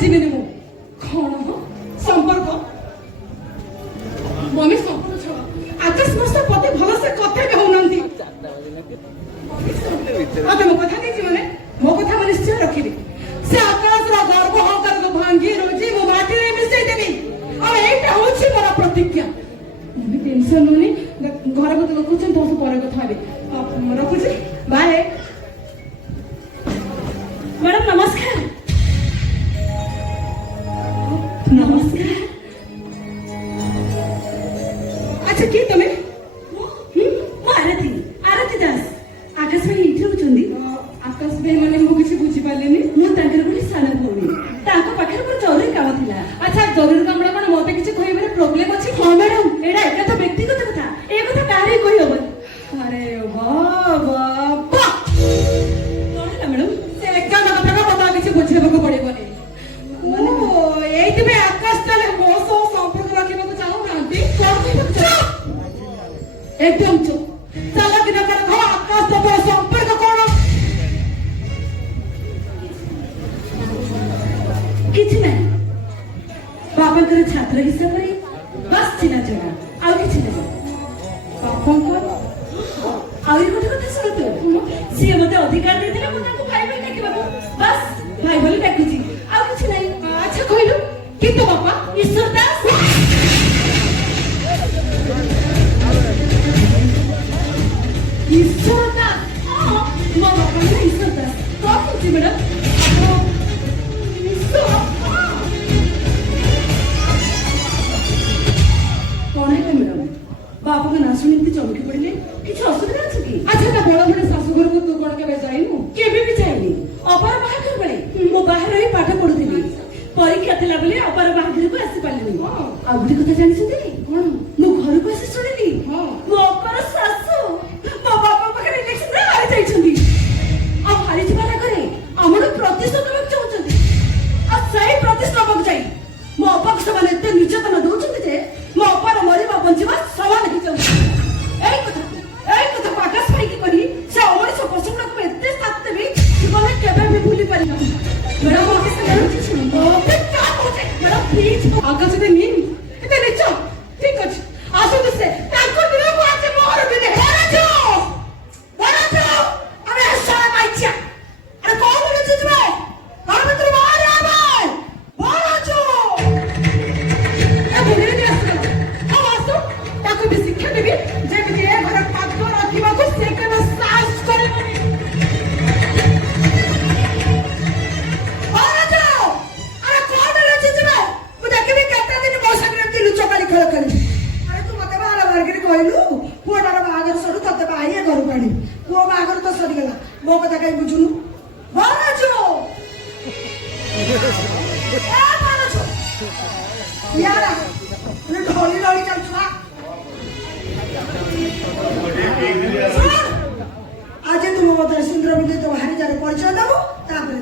जीवन मु कौन संपर्क मम्मी संपर्क छड़ा आकाश वर्षा पति भल से कथा भी होउनंती अबे मो कथा नहीं जीवन मो कथा मैं निश्चय रखिबी से आकाश रा गर्भ अहंकार को भांगी रोजी मो माटी रे मिसई देबी और एटा होछि मोर प्रतिज्ञा मम्मी टेंशन होनी घर को तो कुछ तो पर कथा हेबी रखुछि बाय मैडम नमस्कार नमस्कार अच्छा की तमे आरती आरती दास आकाश भाई इठी होचंदी आकाश भाई माने मु किछि बुझी पालेनी मु तांकर गोटे साना भौणी ताको पाखर पर जरूरी काम थिला अच्छा जरूरी काम कोन मोते किछि कहबे प्रॉब्लम अछि हां मैडम एडा एका तो व्यक्तिगत कथा ए कथा काहे कहि होबे अरे बाबा कोन मैडम से एकदम कथा का पता किछि बुझेबे को पड़िबोनी ओ एइतबे आकाश ताले मो सो संपर्क रखिबे को चाहू नांती कोन चुप एकदम चुप चला कि न कर आकाश तो संपर्क कोन किछि नहीं बाबा कर छात्र हिसाब रे बस चिना जणा आ किछि नहीं बाबा को आ एक कथा सुन तो सी मते अधिकार दे दिले मु ताको भाई भाई डाके बाबू बस भाई बोली डाकुची आ किछि नहीं अच्छा कहलु किंतु बाबा ईश्वर दास ईश्वर दास मो बाबा ने ईश्वर दास तो कुछ मैडम कौन है मैडम बापू का ना सुनी चमकी पड़े किसी असुविधा अच्छे कि अच्छा ना बड़ा बड़े शाशुघर को तू कौन के जाइनु केबे भी जाइनी अपार बाहाघर बेले मो बाहर रही पाठ पढुथिली परीक्षा थिला बेले अपार बाहाघर को आसी पालिनी आ गुडी कथा जानि छथि कोन मो घर को आसी सुनिली हां मो अपार सासु मो बापा पकरे इलेक्शन रे हारि जाई छथि आ हारि जिबाला करे हमर प्रतिशत देबक चाहउछथि आ सही प्रतिशत देबक जाई मो अपक्ष माने एते निर्यातना दउछथि जे मो अपार मरिबा बंचिबा सवाल हि चाहउ एई कथा आकाश भाई की करी से अमर से पसंद को एते साथ देबी जीवन में केबे भी भूली पारि ना मैडम आके से करू छी सुन ओके क्या होचे मैडम प्लीज आकाश दे नी एते निचो ठीक अछि आसु दिसे ताको दिन को आसे मोर बिने बराजो अरे सारा माइचा अरे कौन बोले जिजबे घर में तुम बाहर आ गए बराजो ए बोले नी आसु हम आसु ताको भी शिक्षा देबी जे भी ए घर पात्र रखिबा को सेकंड साहस करे बनी बराजो अरे कौन बोले जिजबे मु देखबी केते दिन मो संगे दिलु चकाली खेल करी अरे तू मते बाहर मार्केट कहलु पुआडार बाहागर सरू तते बाहिए घर काढी पुआ बाहागर तो सरी गेला मो कथा कई बुझुनु बराजो ए बराजो यारा ने ढोली ढोली चल छुआ आज तुम मत सुंदर बिंदु तो हारी जारे परिचय दबो तापर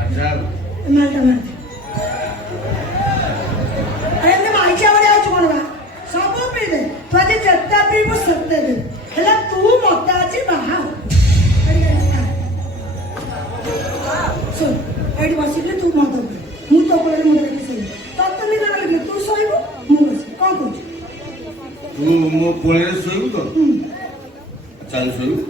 अच्छा मालटा मार अरे ने माइचा वाले आज कोनबा सब पी दे तो आज जत्ता पीबो सत्ते दे हला तू मत आज बाहा सुन एडी बसिले तू मत मु तो कोले मुंडे के सही तत्तनी ना लगे तू सोइबो मु बस कोन कोच तू मो कोले सोइबो तो चल सोइबो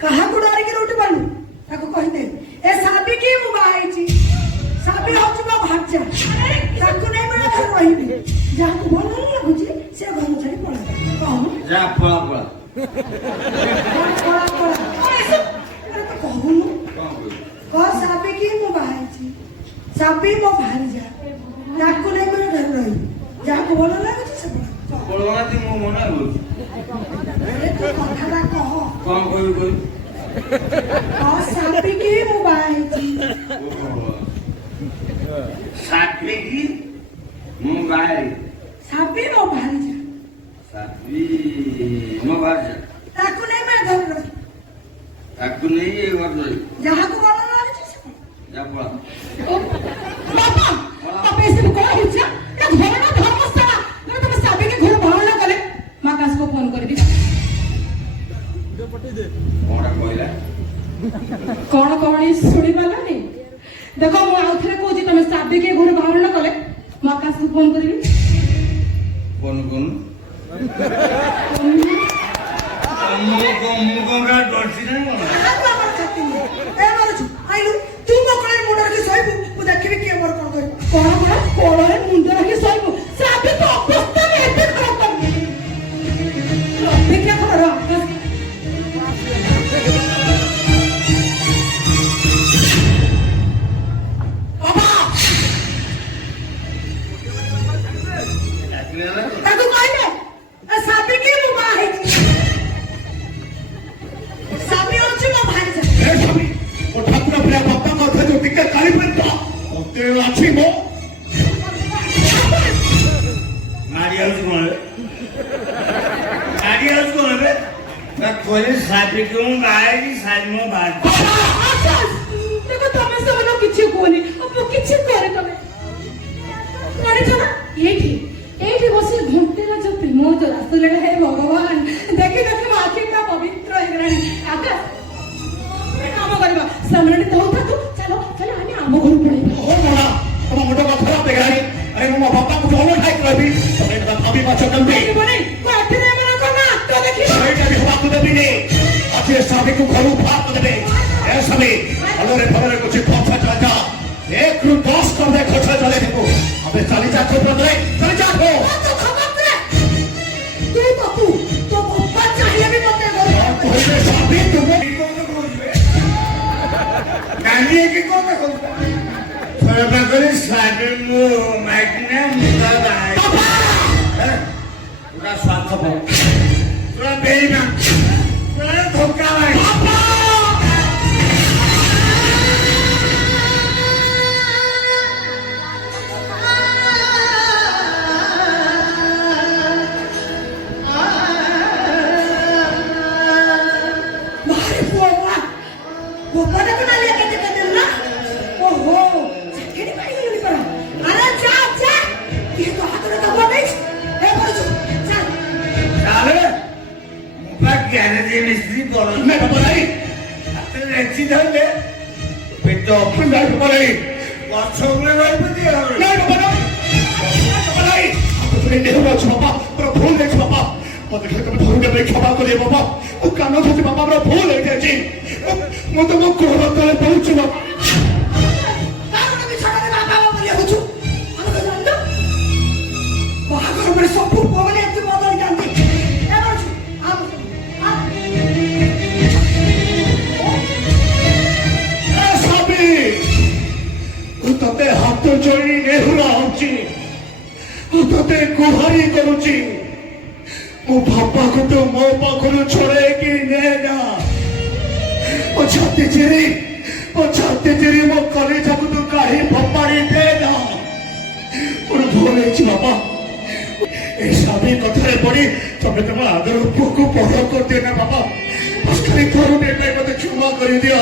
कहा गुडारी की रोटी बनू ताको कहते ए साबी की मु बाहाइची साबी होची मो भाचा ताको नै बड़ा घर रहिबी जा को भल नहीं लागुची से घर छाड़ी पळा कह जा पळा पळा अरे तो कहू कह साबी की मु बाहाइची साबी मो भारी जा ताको नै बड़ा घर रहिबी जा को भल लागुची से पळा ପଳଉନାହାନ୍ତି ମୁଁ ମନା କରୁଛି ଆରେ ତୁ କଥାଟା କହ। କଣ କହିବି ସାବିକି ମୁଁ ବାହା ହେଇଛି। ସାବିକି ମୁଁ ବାହାରି ସାବି ମୋ ଭାଣିଜା। ସାବି ମୋ ଭାଷା ତାକୁ ନେଇ ମୁଁ ଘରେ ରଖି ତାକୁ ନେଇ ଏ ଘର ରହିବି ଯାହାକୁ ଭଲ ଲାଗୁଛି ସେ କର। ଯା ପଳା ବାପା ବାପା ଏସବୁ କଣ ହେଉଛି? ଏ ଘରଟା ଧର୍ମଶାଳା। ମାନେ ତମେ ସାବିକି ଘର ବାହାନା କଲେ ମା କାସକୁ ଫୋନ କରିବି। କଣଟା କହିଲା କଣ କହଣି ଶୁଣି ପାରିଲାନି? ଦେଖ ମୁଁ ଆଉ ଥରେ କହୁଛି ତମେ ସାବିକି ଘର ବାହାନା କଲେ ମା କାସକୁ ଫୋନ କରିବି। ଫୋନ କରୁନୁ ମୁଁ କଣ କାହା ଡରଛି ନା କଣ କାହାକୁ ଆମର ଛାତି ନୁହେଁ। ଏ ମାରୁଛୁ ଆଇଲୁ ତୁ ମୋ କୋଳରେ ମୁଣ୍ଡ ରଖି ଶୋଇବୁ ମୁଁ ଦେଖିବି କିଏ ମୋର କଣ କରିବ। କଣ କଣ କୋଳରେ ମୁଣ୍ଡ ରଖି ଶୋଇବୁ? ସାବି ତ ଅବସ୍ଥା ଏତେ ଖରାପ କରିବି। ଅପେକ୍ଷା କର ଆକାଶ। ତାକୁ କହିଲେ ଏ ସାବିକି ମୁଁ ବାହା ହେଇଛି। ସାବି ହଉଛି ମୋ ଭାଣିଜା। ଏ ସ୍ୱାମୀ, ମୋ ଠାକୁର ପ୍ରିୟା ଭକ୍ତଙ୍କ କଥା ଯୋଉ ଟିକେ କାଳି ପଡ଼ିତ ମତେ ଅଛି ମୋ ମାରି ଯାଉଛି କଣ ମାରି ଯାଉଛି କଣ ଏବେ ନା କହିଲେ ସାବିକି ମୁଁ ବାହାରି ସାବି ମୋ ବାହାରି ଆକାଶ ଦେଖ ତମେ ସେମାନଙ୍କୁ କିଛି କୁହନି ମୁଁ କିଛି କରେ ତମେ ଜାଣିଛ ନା ଏଇଠି ଏଇଠି ବସି ଘଣ୍ଟେର ଯୋଉ ପ୍ରେମ ଯୋଉ ରାସୁଲଟା ହେ ଭଗବାନ ଦେଖି ଦେଖି ମୋ ଆଖି ପୁରା ପବିତ୍ର ହେଇଗଲାଣି। ଆକାଶ ଗୋଟେ କାମ କରିବା ସାମ୍ନାରେ ଦଉଥା ତୁ ଚାଲ ଚାଲ ଆମେ ଆମ ଘରୁ ପଳେଇବା। ଓ ମା ତମ ମୁଣ୍ଡ କଥା ଖରାପ ହେଇଗଲାଣି। ଆରେ ମୁଁ ମୋ ବାପାକୁ ଭଲ ଖାଇକି ରହିବି ତମେ ଏଟା ଭାବି ମାଛ କେମିତି ଯିବନି ମୁଁ ଏଥିରେ ଏମାନଙ୍କ ନା ଆତ୍ମ ଦେଖିବ। ସେଇଟା ବି ହବାକୁ ଦେବିନି। ଆଜି ଏ ସ୍ୱାମୀକୁ ଘରୁ ବାହାର କରିଦେବେ। ଏ ସ୍ୱାମୀ ଭଲରେ ଭଲରେ କିଛି ଖର୍ଚ୍ଚ ଚାଲିଯା 1 ରୁ 10 କରିଦେ ଖର୍ଚ୍ଚ ଚଲେଇ ଦେବୁ ଆମେ ଚାଲିଯା ଖୋପରେ ଚାଲିଯା ତୁ ଖବର ଦେ ତୁ ତ ତୁ ତୋ ବାପା ଚାହିଁଲେ ବି ମତେ ଘରୁ କହିଲେ ସ୍ୱାମୀ ତୁମ କାଲିକି କଣ କହୁଛ କରି ସାବି ମୁଁ ମାଇକିନା ମୁଣ୍ଡ ବାହାରି ପୁରା ସ୍ୱାର୍ଥପର ପୁରା ବେଇମାନ ପୁରା ଧୋକା ଭାଇ ବାହାରେ ପୁଅ ମା ଗୋପଟାକୁ ନାଲିଆ କେତେ କେତେ ନା ଓହୋ ଚାକିରି ପାଇଗଲୁଣି ପରା। ଆରେ ଯା ଯା କିଏ ତ ହାତରେ ତ ବନେଇଛି ଏ କରୁଛୁ ଚାଲ। ତାହେଲେ ମୁଁ ବା ଗ୍ୟାରେଜ ମିସ୍ତ୍ରୀ ବଡ଼ ନାଇଁ ବାବା ନାଇଁ ହାତରେ ରେଞ୍ଚି ଧରିଲେ ପେଟ ନାଇଁ ବାବା ନାଇଁ ଗଛ ଉପରେ ରହିପତି ନାଇଁ ବାବା ନାଇଁ ବାବା ନାଇଁ ଆପଣ ନେହରୁ ଅଛି ବାବା ମୋର ଭୁଲ ହେଇଛି ବାବା ମତେ ଖାଲି ତମେ ଧରୁ ଦେବେ କ୍ଷମା କରିବେ ବାବା ମୁଁ କାନ ଧରୁଛି ବାବା ମୋର ଭୁଲ ହେଇଯାଇଛି ମୁଁ ତମ କୋଳ ତଳେ ପହୁଛି ବାବା କାରଣ ବିଛଣାରେ ବାପା ବୋଲି ହଉଛୁ ଆମେ ତ ଜାଣିଛୁ ବାହାଘର ପରେ ସବୁ ପୁଅମାନେ ଏମିତି ବଦଳି ଯାଆନ୍ତି। ଏ କରୁଛୁ ଏ ସ୍ୱାମୀ ମୁଁ ତତେ ହାତ ଯୋଡ଼ି ନେହୁରା ହଉଛି ମୁଁ ତତେ ଗୁହାରି କରୁଛି ମୋ ବାପାକୁ ତୁ ମୋ ପାଖରୁ ଛଡ଼େଇକି ନେ ନା ମୋ ଛାତି ଚିରି ମୋ କଲିଜାକୁ ତୁ କାଢି ଫୋପାଡ଼ି ଦେ ନା ମୋର ଭୁଲ ହେଇଛି ବାବା ଏ ସ୍ୱାମୀ କଥାରେ ପଡି ତମେ ତମ ଆଦର ପୁଅକୁ ବଡ କରିଦିଅ ନା ବାବା ଖାଲି ଥରୁ ମତେ କ୍ଷମା କରିଦିଅ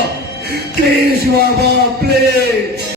ପ୍ଲିଜ ବାବା ପ୍ଲିଜ।